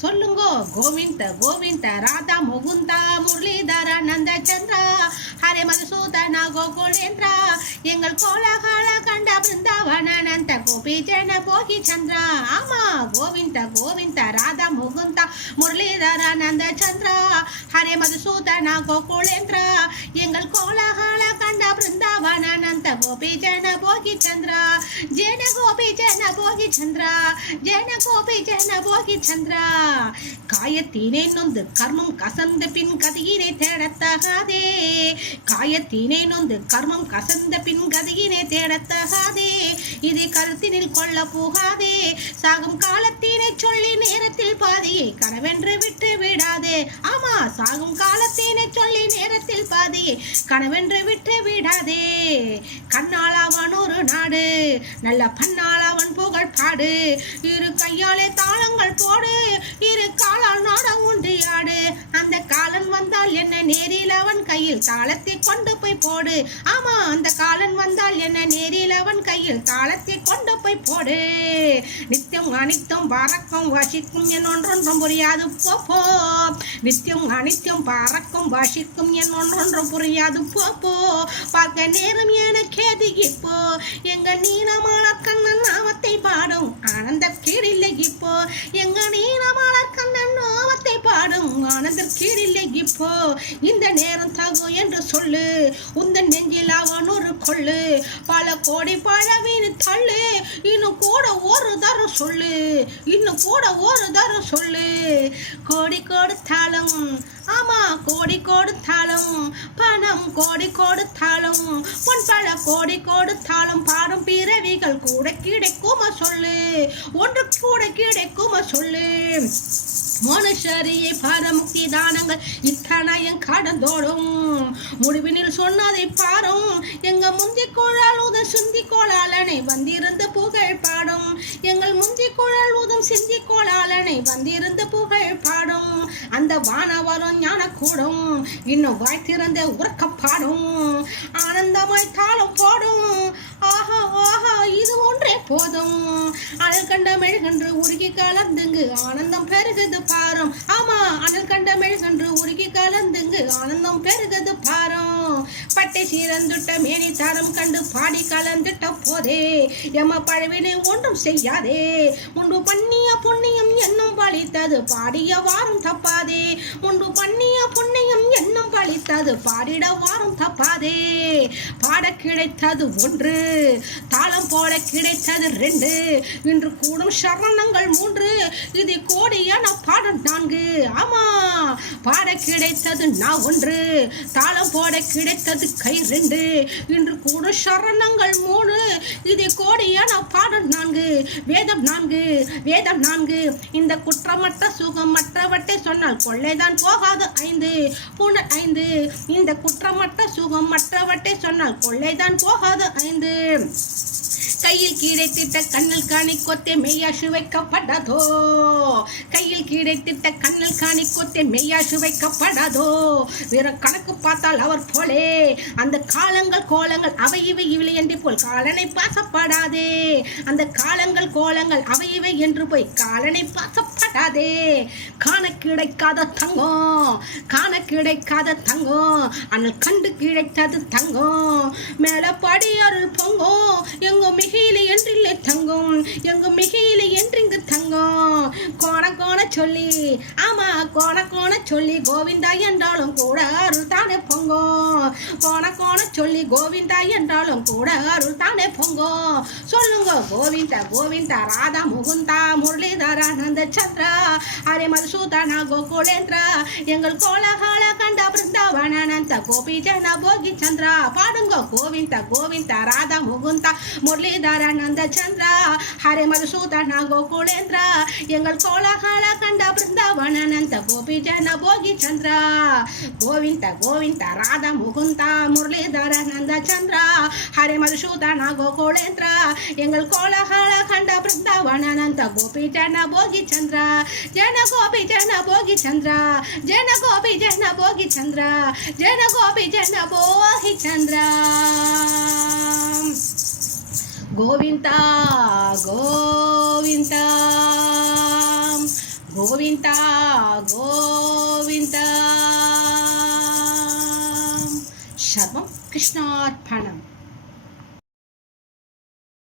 சொல்லுங்கோ கோவிந்த கோவிந்த ராதா முகுந்தா முரளிதர நந்த சந்திரா ஹரே மதுசூதன கோகுலேந்திரா எங்கள் கோலகால கண்ட பிருந்தாவனந்த கோபி ஜன போகி சந்திரா. ஆமா, கோவிந்த கோவிந்த ராதா முகுந்தா முரளிதர நந்த சந்திரா ஹரே மதுசூதன கோகுலேந்திரா எங்கள் கோலகால கண்ட பிருந்தாவனந்த கோபி ஜன போகி சந்திரா. ஜன கோபி ஜன போகி சந்திரா, ஜன கோபி ஜன போகி சந்திரா. காயத்தினை நொந்து கர்மம் கசந்த பின் கதையினை தேடத்தகாதே. காயத்தினை நொந்து கர்மம் கசந்த பின் கதையினை தேடத்தகாதே. இதை கருத்தினில் கொள்ள போகாதே. சாகும் காலத்தினை சொல்லி நேரத்தில் பாதியை கனவென்று விட்டு விடாதே. ஆமா, சாகும் காலத்தினை சொல்லி நேரத்தில் பாதியை கனவென்று விட்டு விடாதே. கண்ணால் அவன் ஒரு நாடு, நல்ல பன்னால் அவன் புகழ் பாடு. இரு கையாலே தாளங்கள் போடு, இரு காலால் நாட ஊன்றியாடு. அந்த காலன் வந்தால் என்ன நேரில் அவன் கையில் தாளத்தை கொண்டு போய் போடு. ஆமா, அந்த காலன் வந்தால் என்ன நேரில் அவன் கையில் தாளத்தை கொண்டு போய் போடு. நித்தியம் அனித்தம் பறக்கும் வாசிக்கும் என் ஒன்றொன்றும் புரியாது போப்போ. நித்தியம் அனித்தியம் பறக்கும் வாசிக்கும் என் ஒன்றொன்றும் புரியாது போப்போ. பார்க்க நேரம் எனக்கேது இப்போ. எங்க நீளமான கண்ணன் நாமத்தை பாடும் ஆனந்த கீழில்லை இப்போ. எங்க நீளமான கண்ணன் நாமத்தை பாடும் ஆனந்த கீழில்லை இப்போ. இந்த நேரம் தகும் என்று சொல்லு, உந்தன் நெஞ்சில் அவன் ஒரு கொள்ளு. பல கோடி பழவின் தள்ளு, இன்னும் கூட ஒரு தரம் சொல்லு, இன்னும் கூட ஒரு தரம் சொல்லு. கோடி கொடுத்தாலும், ஆமா கோடி கொடுத்தாலும், பணம் கோடி கொடுத்தாலும், பொன் பல கோடி கொடுத்தாலும் பாடும் பிறவிகள் கூட கிடைக்குமா சொல்லு, ஒன்று கூட கிடைக்குமா சொல்லு. மனுஷரியை பரமுக்தி தானங்கள் இத்தனையும் கடந்தோடும். முடிவினில் சொன்னதை பாரும், எங்க முந்தி குழல் உதம் சிந்தி கோளாளனை வந்திருந்த புகழ் பாடும். எங்கள் முந்தி குழல் உதம் சிந்தி கோளாளனை வந்திருந்த புகழ் பாடும். அந்த வானவரும் ஞான கூடும், இன்னும் வாய் திறந்த உறக்க பாடும். ஆனந்தமாய் தாளம் போடும், ஆஹா ஆஹா இது ஒன்றே போதும். அனல் கண்ட மெழுகன்று உருகி கலந்துங்கு ஆனந்தம் பெருகுது பாரும். ஆமா, அனல் கண்ட மெழுகன்று உருகி கலந்துங்கு ஆனந்தம் பெருகுது பாரும். பட்டை சீரந்துட்ட மேனி தரம் கண்டு பாடி கலந்துட்ட போதே எம்ம பழவினை ஒன்றும் செய்யாதே. முன்பு பண்ணிய புண்ணியம் என்னும் பழித்தது பாடிய வாரம் தப்பாதே. முன்பு பண்ணிய புண்ணியம் என்னும் பழித்தது பாடிட வாரம் தப்பாதே. பாட கிடைத்தது ஒன்று, தாளம் போட கிடைத்தது ரெண்டு. இன்று கூடும் சரணங்கள் மூன்று, இது கோடியான பாடம் நான்கு. ஆமா, பாட கிடைத்தது நான் ஒன்று, தாளம் போட கிடைத்தது கை ரெண்டு. இன்று கூடும் சரணங்கள் மூணு, இது கோடியான பாடம் நான்கு. வேதம் நான்கு, வேதம் நான்கு. இந்த குற்றமற்ற சுகமற்றவற்றை சொன்னால் கொள்ளைதான் போகாது ஐந்து. புனர் ஐந்து. இந்த குற்றமற்ற சுகம் மற்றவற்றை சொன்னால் கொள்ளைதான் போகாது ஐந்து. கையில் கிடைத்திட்ட கண்ணில் காணி கொத்தே மெய்யாசு வைக்கப்படாதோ. கையில் கிடைத்திட்ட கண்ணில் காணி கொத்தே மெய்யாசு வைக்கப்படாதோ. வேற கணக்கு பார்த்தால் அவர் போலே அந்த காலங்கள் கோலங்கள் அவை இவை இவை என்று போல் காலனை பாசப்படாதே. அந்த காலங்கள் கோலங்கள் அவை இவை என்று போய் காலனை பாசப்படாதே. காண கிடைக்காத தங்கம், காண கிடைக்காத தங்கம், ஆனால் கண்டு கிடைத்தது தங்கம். மேல படி அருள் பொங்கும், எங்க மிகையில என்றில்லை தங்கம், எங்க மிகையில என்றிங்கு தங்கம். கோண கோண சொல்லி, ஆமா கோண கோண சொல்லி கோவிந்தா என்றாலும் கூட அருள் தானே பொங்கும். கோண கோண சொல்லி கோவிந்தா என்றாலும் கூட அருள் தானே பொங்கும். சொல்லுங்க கோவிந்தா கோவிந்தா ராதா முகுந்தா முரளிதர நந்த சந்திரா ஹரே மதுசூதன கோகுலேந்திரா எங்கள் கோலகால கண்ட பிருந்தாவனந்த கோபி ஜன போகி சந்திரா. பாடுங்க கோவிந்தா கோவிந்தா ராதா முகுந்தா முரளிதர நந்த சந்திரா ஹரே மதுசூதன கோகுலேந்திரா எங்கள் கோலகால கண்ட பிருந்தாவனந்த கோபி ஜன போகி சந்திரா. கோவிந்தா கோவிந்தா ராதா முகுந்தா முரளிதர நந்த சந்திரா ஹரே மதுசூதன கோகுலேந்திரா எங்கள் கோலகால கண்ட பிருந்தாவனந்த கோபி ஜன போகி சந்திரா. ஜன கோபி ஜன போகி சந்திரா, ஜன கோபி ஜன போகி சந்திரா, ஜன கோபி ஜன போகி சந்திரா. கோவிந்தா கோவிந்தா கோவிந்தா கோவிந்தா. சர்வம் கிருஷ்ணார்ப்பணம்.